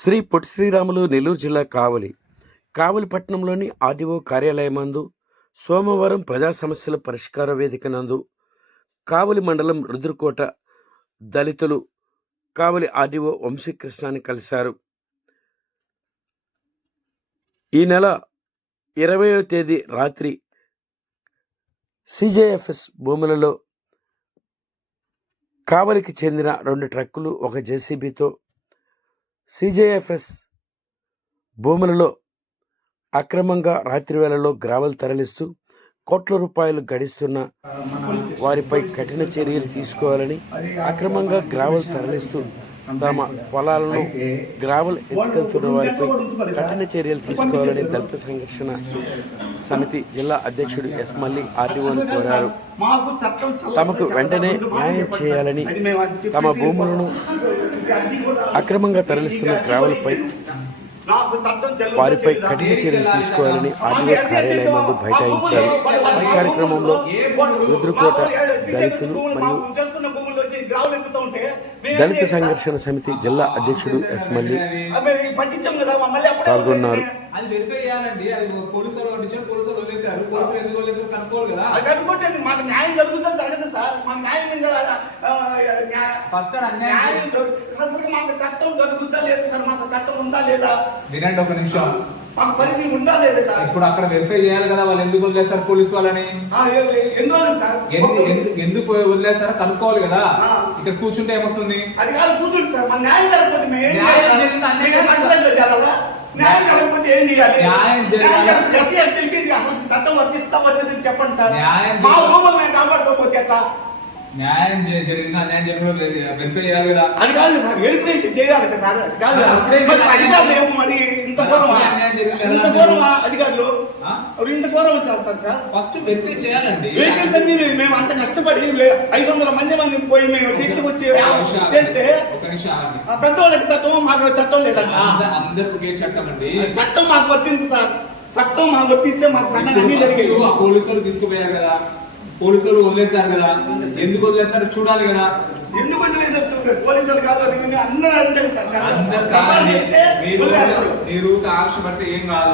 శ్రీ పొట్టి శ్రీరాములు నెల్లూరు జిల్లా కావలి పట్టణంలోని ఆర్డీఓ కార్యాలయమందు సోమవారం ప్రజా సమస్యల పరిష్కార వేదిక నందు కావలి మండలం రుద్రకోట దళితులు కావలి ఆర్డీఓ వంశీకృష్ణాన్ని కలిశారు. ఈ నెల 20వ తేదీ రాత్రి CJFS భూములలో కావలికి చెందిన 2 ట్రక్కులు, 1 జేసీబీతో CJFS భూములలో అక్రమంగా రాత్రి వేళలో గ్రావెల్ తరలిస్తూ కోట్ల రూపాయలు గడిస్తున్న వారిపై కఠిన చర్యలు తీసుకోవాలని, అక్రమంగా గ్రావెల్ తరలిస్తూ తమ పొలాలను గ్రావెల్ ఎత్తుకెళ్తున్న వారిపై కఠిన చర్యలు తీసుకోవాలని దళిత సంఘర్షణ సమితి జిల్లా అధ్యక్షుడు ఎస్ మల్లి ఆర్డీఓను కోరారు. తమకు వెంటనే న్యాయం చేయాలని, తమ భూములను అక్రమంగా తరలిస్తున్న గ్రావెల్పై వారిపై కఠిన చర్యలు తీసుకోవాలని ఆర్డీఓ కార్యాలయం ముందు బైఠాయించారు. ఈ కార్యక్రమంలో రుద్రకోట దళితులు మరియు దళిత సంఘర్షణ సమితి జిల్లా అధ్యక్షుడు ఎస్ మల్లి పాల్గొన్నారు. అది వెరిఫై చేయాలండి. అది పోలీసు వాళ్ళు పంపించారు, పోలీసు వాళ్ళు వదిలేశారు. పోలీసులు ఎందుకు వదిలేశారు కనుక్కోవాలి కదా. కనుక్కుంటుంది మాకు న్యాయం జరుగుతుందో జరగదు సార్. మాకు న్యాయం ఫస్ట్ అన్యాయం అసలు మాకు చట్టం జరుగుతుందా లేదా సార్? మాకు చట్టం ఉందా లేదా? వినండి ఒక నిమిషం. మాకు పరిధి ఉందా లేదా సార్? ఇప్పుడు అక్కడ వెరిఫై చేయాలి కదా, వాళ్ళు ఎందుకు వదిలేశారు పోలీసు వాళ్ళని. ఎందుకు సార్ ఎందుకు వదిలేశారో కనుక్కోవాలి కదా. ఇక్కడ కూర్చుంటే ఏమొస్తుంది? అది కాదు కూర్చుంటే సార్ మా న్యాయం జరగకపోతే న్యాయం జరిగింది అన్యాయం న్యాయం జరగకపోతే ఏం చేయాలి? న్యాయం జరగాలి. ఎస్సీ ఎస్టీలకి అసలు చట్టం వర్తిస్తా వర్తింది చెప్పండి సార్. న్యాయం మా భూములు మేము కాపాడుకోకపోతే ఎట్లా? న్యాయం జరిగింది అన్యాయం జరిగిన వెరిఫై చేయాలి కదా. అది కాదు సార్, వెరిఫికేషన్ చేయాలి కదా సార్. అది కాదు అధికారులు ఏమో మరి ఇంత ఘోరమా అధికారులు ఇంత ఘోరం చేస్తారు సార్. ఫస్ట్ వెరిఫై చేయాలండి. వెహికల్స్ అన్ని మేము అంత కష్టపడి 500 మంది పోయి మేము తీసుకొచ్చి చేస్తే పెద్దవాళ్ళకి చట్టం మాకు చట్టం లేదంట. అందరికీ చట్టం అండి. చట్టం మాకు వర్తించు సార్. చట్టం మాకు వర్తిస్తే మాకు అన్ని జరిగాయి. పోలీసులు తీసుకుపోయారు కదా, పోలీసులు వదిలేశారు కదా. ఎందుకు వదిలేశారు చూడాలి కదా. ఎందుకు వదిలేశారు? పోలీసులు కాదు అందరూ అంటే సార్. మీరు ఆశపడితే ఏం కాదు.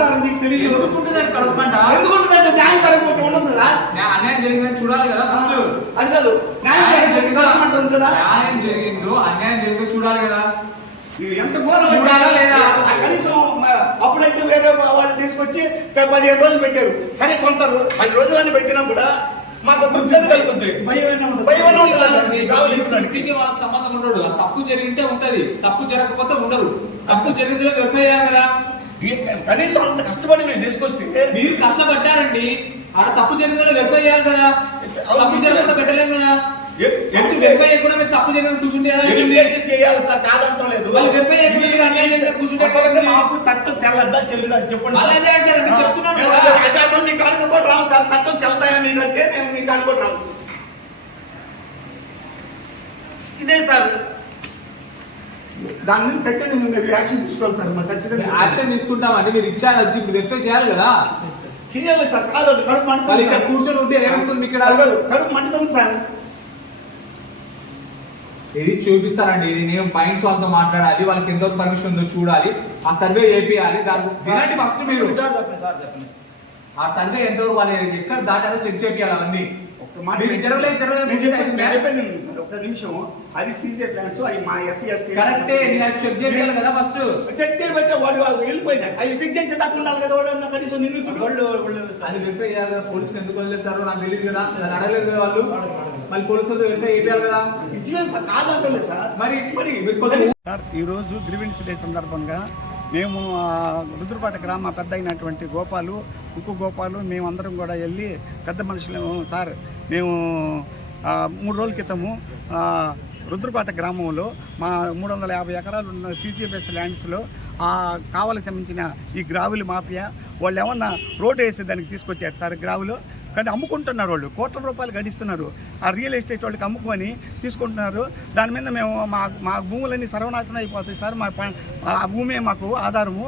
సార్ మీకు తెలియదు ఎందుకుంటుందండి కడుపుమంట. ఎందుకుంటుందంటే న్యాయం జరగకపోతే ఉండదు సార్. అన్యాయం జరిగిందని చూడాలి కదా ఫస్ట్. అది కాదు న్యాయం జరిగిందో న్యాయం జరిగిందో అన్యాయం జరిగిందో చూడాలి కదా. ఎంత ఘోరం చూడాలా లేదా? కనీసం అప్పుడైతే వేరే వాళ్ళు తీసుకొచ్చి 15 రోజులు పెట్టారు. సరే కొంత 10 రోజులని పెట్టినా కూడా మాకు తృప్తి కలుగుతుంది. వాళ్ళకి సంబంధం ఉండదు. తప్పు జరిగింటే ఉంటది, తప్పు జరగకపోతే ఉండదు. తప్పు జరిగితే వెరిఫై చేయాలి కదా. కనీసం అంత కష్టపడి మేము తీసుకొస్తే మీరు కష్టపడ్డారండి. ఆడ తప్పు జరిగిందో వెరిఫై చేయాలి కదా. తప్పు జరగకుండా పెట్టలేదు కదా. ఎందుకు వెరిఫై చేయకుండా మీరు తప్పు జరిగింది కూర్చుంటే చేయాలి సార్. కాదంటం లేదు. వాళ్ళు వెరిఫై చేయకుండా మీరు అన్యాయం చేశారు కూర్చుంటే మాకు చట్టం చెల్లద్దా చెల్లుదా చెప్పండి. అలాగే అంటారండి. చెప్తున్నాను మీకు కానుక కూడా రాము సార్. చట్టం చెల్తాయా మీకంటే మేము మీకు కానుకోటి రాము. ఇదే సార్ దాని మీద ఖచ్చితంగా మీరు యాక్షన్ తీసుకోవాలి సార్. మరి ఖచ్చితంగా యాక్షన్ తీసుకుంటామండి. మీరు ఇచ్చారు అది ఇప్పుడు వెరిఫై చేయాలి కదా. చేయాలి సార్. కాదు కడుపు మండుతుంది. ఇక్కడ కూర్చొని ఉంటే ఏమొస్తుంది మీకు? కడుపు మండుతుంది సార్. ఇది చూపిస్తారండి. ఇది నేను పాయింట్స్ వాళ్ళతో మాట్లాడాలి. వాళ్ళకి ఎంతవరకు పర్మిషన్ ఉందో చూడాలి. ఆ సర్వే చేపియాలి. దానికి ఫస్ట్ మీరు ఆ సర్వే ఎంతవరకు వాళ్ళు ఎక్కడ దాటాలో చెక్ చేపియాలి. అవన్నీ ఒక్క నిమిషం. అది సీజే ప్లాన్స్ అవి మా ఎస్సీ ఎస్టీ కరెక్టే. చెక్ చేయాలి కదా. ఫస్ట్ చెక్ చేయబట్టే వాడు వెళ్ళిపోయినా అవి చెక్ చేసి తక్కువ ఉండాలి కదా. వాడు కనీసం నిన్ను అది వెరిఫై చేయాలి కదా. పోలీసులు ఎందుకు వదిలేస్తారో నాకు తెలియదు కదా. అడగలేదు కదా వాళ్ళు. మళ్ళీ పోలీసులతో వెరిఫై చేయాలి కదా. ఇచ్చిన సార్ కాదంటలేదు సార్. మరి సార్ ఈరోజు గ్రీవెన్స్ డే సందర్భంగా మేము రుద్రపాట గ్రామ పెద్ద అయినటువంటి గోపాలు, గోపాలు మేమందరం కూడా వెళ్ళి పెద్ద మనుషులు సార్ మేము 3 రోజుల క్రితము రుద్రపాట గ్రామంలో మా 350 ఎకరాలు ఉన్న CJFS ల్యాండ్స్లో కావాల్సి సంబంధించిన ఈ గ్రావులు మాఫియా వాళ్ళు ఏమన్నా రోడ్డు వేసి దానికి తీసుకొచ్చారు సార్. గ్రావులు కానీ అమ్ముకుంటున్నారు. వాళ్ళు కోట్ల రూపాయలు గడిస్తున్నారు. ఆ రియల్ ఎస్టేట్ వాళ్ళకి అమ్ముకొని తీసుకుంటున్నారు. దాని మీద మేము మా భూములన్నీ సర్వనాశనం అయిపోతాయి సార్. ఆ భూమే మాకు ఆధారము.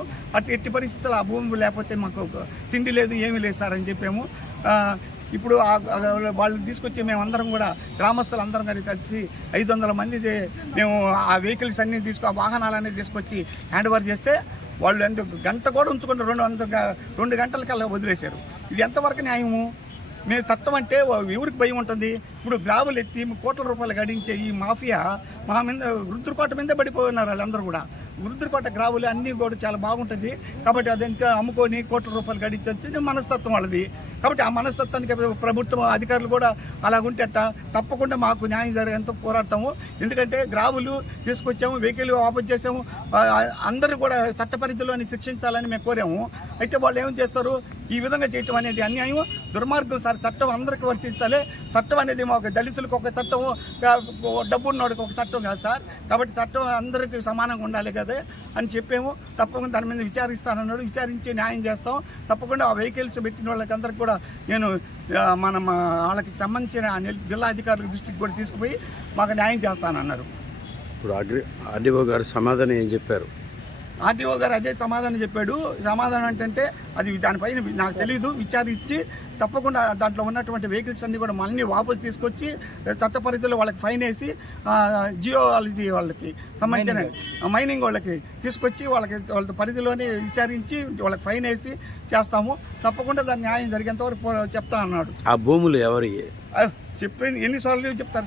ఎట్టి పరిస్థితుల్లో ఆ భూమి లేకపోతే మాకు తిండి లేదు ఏమీ లేదు సార్ అని చెప్పాము. ఇప్పుడు వాళ్ళు తీసుకొచ్చి మేమందరం కూడా గ్రామస్తులు అందరం కలిసి 500 మంది మేము ఆ వెహికల్స్ అన్నీ ఆ వాహనాలన్నీ తీసుకొచ్చి హ్యాండ్ ఓవర్ చేస్తే వాళ్ళు గంట కూడా ఉంచుకుంటే 2 గంటలకల్లా వదిలేశారు. ఇది ఎంతవరకు న్యాయము? మేము చట్టం అంటే ఎవరికి భయం ఉంటుంది? ఇప్పుడు గ్రావులు ఎత్తి కోట్ల రూపాయలు గడించే ఈ మాఫియా మా మీద రుద్రకోట మీదే పడిపోయినారు వాళ్ళందరూ కూడా. రుద్రకోట గ్రావులు అన్నీ కూడా చాలా బాగుంటుంది కాబట్టి అదంతా అమ్ముకొని కోట్ల రూపాయలు గడించవచ్చు మనస్తత్వం వాళ్ళది. కాబట్టి ఆ మనస్తత్వానికి ప్రభుత్వం అధికారులు కూడా అలాగుంటేట తప్పకుండా మాకు న్యాయం జరిగేంత పోరాడతాము. ఎందుకంటే గ్రావులు తీసుకొచ్చాము, వెహికల్ ఆపరేట్ చేసాము, అందరూ కూడా చట్ట పరిధిలోని శిక్షించాలని మేము కోరాము. అయితే వాళ్ళు ఏం చేస్తారు? ఈ విధంగా చేయటం అనేది అన్యాయం, దుర్మార్గం సార్. చట్టం అందరికీ వర్తిస్తాలే. చట్టం అనేది మాకు దళితులకు ఒక చట్టము, డబ్బున్నోడికి ఒక చట్టం కాదు సార్. కాబట్టి చట్టం అందరికీ సమానంగా ఉండాలి కదా అని చెప్పాము. తప్పకుండా దాని మీద విచారిస్తానన్నాడు. విచారించి న్యాయం చేస్తాం. తప్పకుండా ఆ వెహికల్స్ పెట్టిన వాళ్ళకి అందరికి కూడా నేను వాళ్ళకి సంబంధించిన జిల్లా అధికారుల దృష్టికి కూడా తీసుకుపోయి మాకు న్యాయం చేస్తానన్నారు. ఇప్పుడు ఆర్డీఓ గారు సమాధానం ఏం చెప్పారు? ఆర్టీఓ గారు అదే సమాధానం చెప్పాడు. సమాధానం ఏంటంటే అది దానిపైన నాకు తెలియదు, విచారించి తప్పకుండా దాంట్లో ఉన్నటువంటి వెహికల్స్ అన్నీ కూడా మళ్ళీ వాపసు తీసుకొచ్చి చట్ట పరిధిలో వాళ్ళకి ఫైన్ వేసి జియోలజీ వాళ్ళకి సంబంధించిన మైనింగ్ వాళ్ళకి తీసుకొచ్చి వాళ్ళ పరిధిలోనే విచారించి వాళ్ళకి ఫైన్ వేసి చేస్తాము. తప్పకుండా దాని న్యాయం జరిగేంత వరకు చెప్తా అన్నాడు. ఆ భూములు ఎవరి చెప్పింది ఎన్నిసార్లు చెప్తారు?